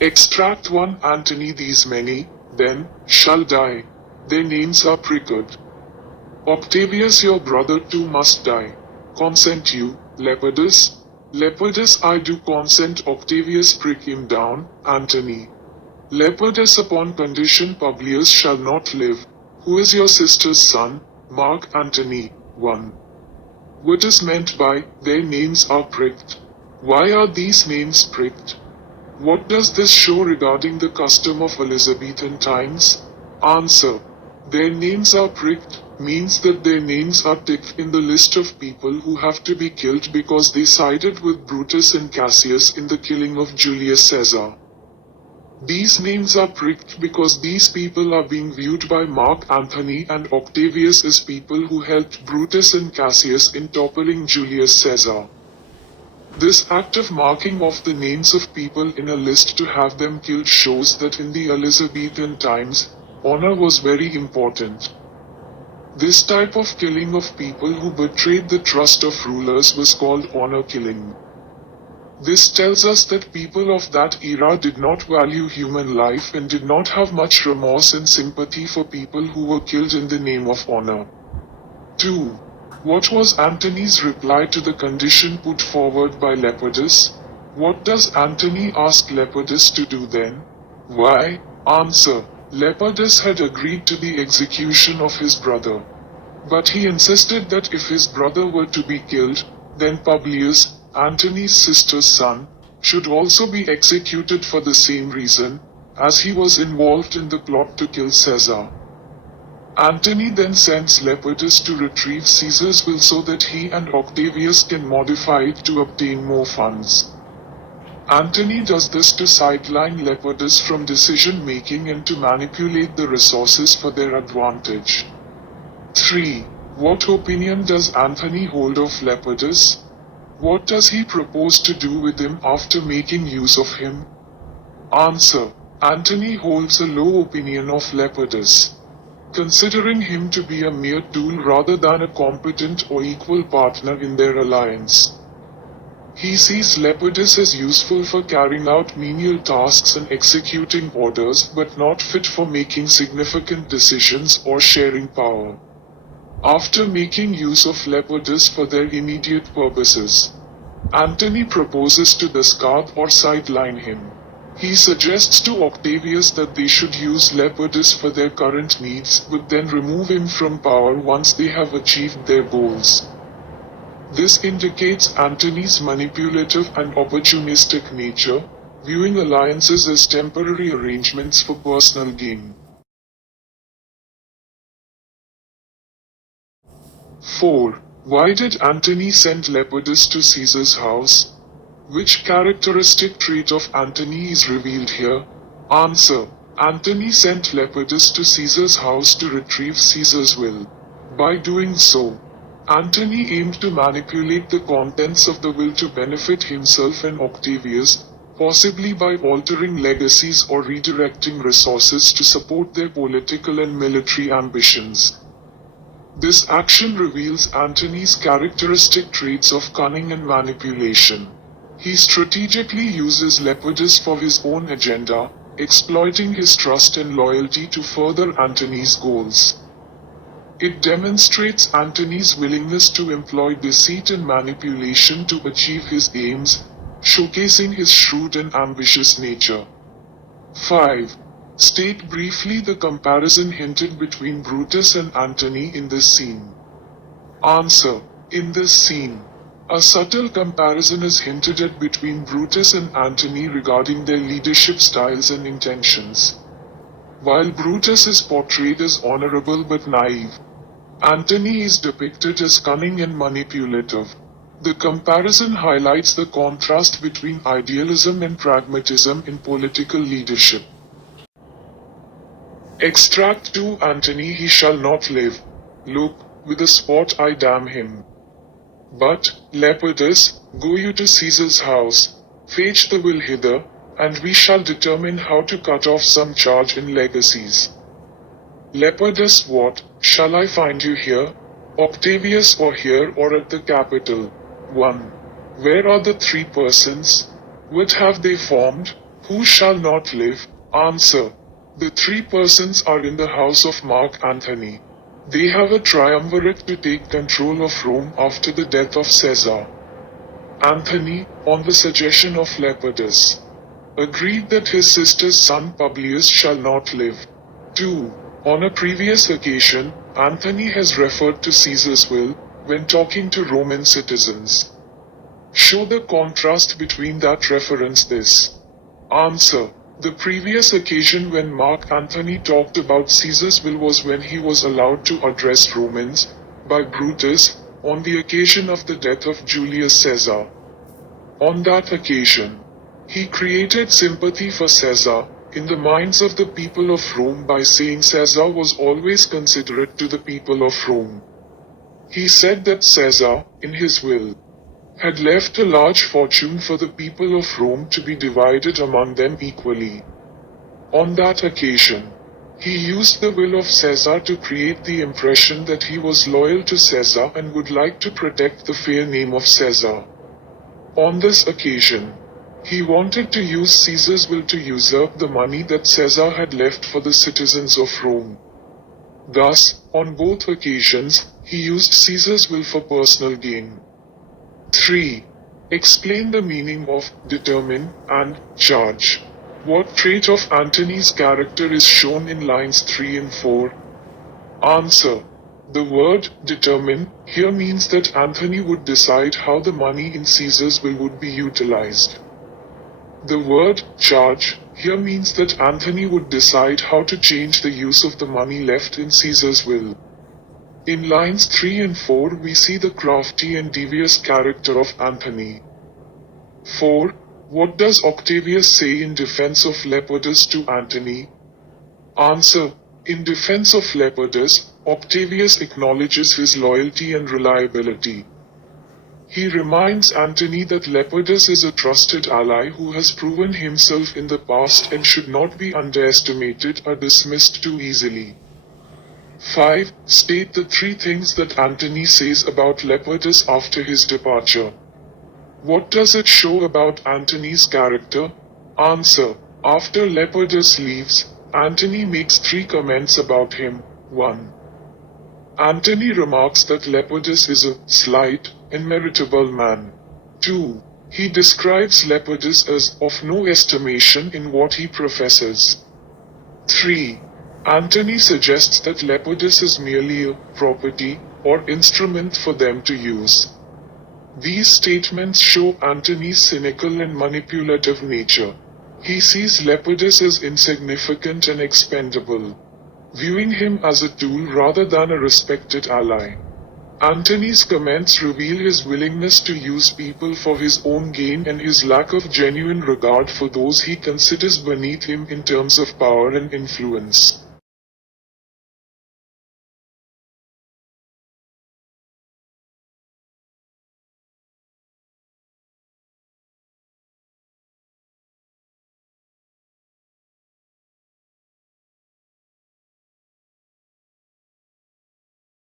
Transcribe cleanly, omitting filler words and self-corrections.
Extract 1 Antony. These many, then, shall die. Their names are pricked. Octavius your brother too must die. Consent you, Lepidus? Lepidus I do consent. Octavius prick him down. Antony. Lepidus upon condition Publius shall not live. Who is your sister's son? Mark Antony. 1. What is meant by, their names are pricked? Why are these names pricked? What does this show regarding the custom of Elizabethan times? Answer. Their names are pricked means that their names are ticked in the list of people who have to be killed because they sided with Brutus and Cassius in the killing of Julius Caesar. These names are pricked because these people are being viewed by Mark Antony and Octavius as people who helped Brutus and Cassius in toppling Julius Caesar. This act of marking off the names of people in a list to have them killed shows that in the Elizabethan times, honor was very important. This type of killing of people who betrayed the trust of rulers was called honor killing. This tells us that people of that era did not value human life and did not have much remorse and sympathy for people who were killed in the name of honor. 2. What was Antony's reply to the condition put forward by Lepidus? What does Antony ask Lepidus to do then? Why? Answer. Lepidus had agreed to the execution of his brother. But he insisted that if his brother were to be killed, then Publius, Antony's sister's son, should also be executed for the same reason, as he was involved in the plot to kill Caesar. Antony then sends Lepidus to retrieve Caesar's will so that he and Octavius can modify it to obtain more funds. Antony does this to sideline Lepidus from decision-making and to manipulate the resources for their advantage. 3. What opinion does Antony hold of Lepidus? What does he propose to do with him after making use of him? Answer. Antony holds a low opinion of Lepidus, considering him to be a mere tool rather than a competent or equal partner in their alliance. He sees Lepidus as useful for carrying out menial tasks and executing orders but not fit for making significant decisions or sharing power. After making use of Lepidus for their immediate purposes, Antony proposes to discard or sideline him. He suggests to Octavius that they should use Lepidus for their current needs but then remove him from power once they have achieved their goals. This indicates Antony's manipulative and opportunistic nature, viewing alliances as temporary arrangements for personal gain. 4. Why did Antony send Lepidus to Caesar's house? Which characteristic trait of Antony is revealed here? Answer. Antony sent Lepidus to Caesar's house to retrieve Caesar's will. By doing so, Antony aimed to manipulate the contents of the will to benefit himself and Octavius, possibly by altering legacies or redirecting resources to support their political and military ambitions. This action reveals Antony's characteristic traits of cunning and manipulation. He strategically uses Lepidus for his own agenda, exploiting his trust and loyalty to further Antony's goals. It demonstrates Antony's willingness to employ deceit and manipulation to achieve his aims, showcasing his shrewd and ambitious nature. 5. State briefly the comparison hinted between Brutus and Antony in this scene. Answer. In this scene, a subtle comparison is hinted at between Brutus and Antony regarding their leadership styles and intentions. While Brutus is portrayed as honorable but naive, Antony is depicted as cunning and manipulative. The comparison highlights the contrast between idealism and pragmatism in political leadership. Extract 2 Antony he shall not live. Look, with a spot I damn him. But, Lepidus, go you to Caesar's house, fetch the will hither, and we shall determine how to cut off some charge in legacies. Lepidus, what, shall I find you here? Octavius, or here or at the capital? 1. Where are the 3 persons? What have they formed? Who shall not live? Answer. The three persons are in the house of Mark Antony. They have a triumvirate to take control of Rome after the death of Caesar. Antony, on the suggestion of Lepidus, agreed that his sister's son Publius shall not live. 2. On a previous occasion, Antony has referred to Caesar's will when talking to Roman citizens. Show the contrast between that reference this. Answer. The previous occasion when Mark Antony talked about Caesar's will was when he was allowed to address Romans by Brutus on the occasion of the death of Julius Caesar. On that occasion, he created sympathy for Caesar in the minds of the people of Rome by saying Caesar was always considerate to the people of Rome. He said that Caesar, in his will, had left a large fortune for the people of Rome to be divided among them equally. On that occasion, he used the will of Caesar to create the impression that he was loyal to Caesar and would like to protect the fair name of Caesar. On this occasion, he wanted to use Caesar's will to usurp the money that Caesar had left for the citizens of Rome. Thus, on both occasions, he used Caesar's will for personal gain. 3. Explain the meaning of determine and charge. What trait of Antony's character is shown in lines 3 and 4? Answer. The word determine here means that Antony would decide how the money in Caesar's will would be utilized. The word charge here means that Antony would decide how to change the use of the money left in Caesar's will. In lines 3 and 4 we see the crafty and devious character of Antony. 4. What does Octavius say in defense of Lepidus to Antony? Answer. In defense of Lepidus, Octavius acknowledges his loyalty and reliability. He reminds Antony that Lepidus is a trusted ally who has proven himself in the past and should not be underestimated or dismissed too easily. 5. State the three things that Antony says about Lepidus after his departure. What does it show about Antony's character? Answer. After Lepidus leaves, Antony makes three comments about him. 1. Antony remarks that Lepidus is a slight and meritable man. 2. He describes Lepidus as of no estimation in what he professes. 3. Antony suggests that Lepidus is merely a property or instrument for them to use. These statements show Antony's cynical and manipulative nature. He sees Lepidus as insignificant and expendable, viewing him as a tool rather than a respected ally. Antony's comments reveal his willingness to use people for his own gain and his lack of genuine regard for those he considers beneath him in terms of power and influence.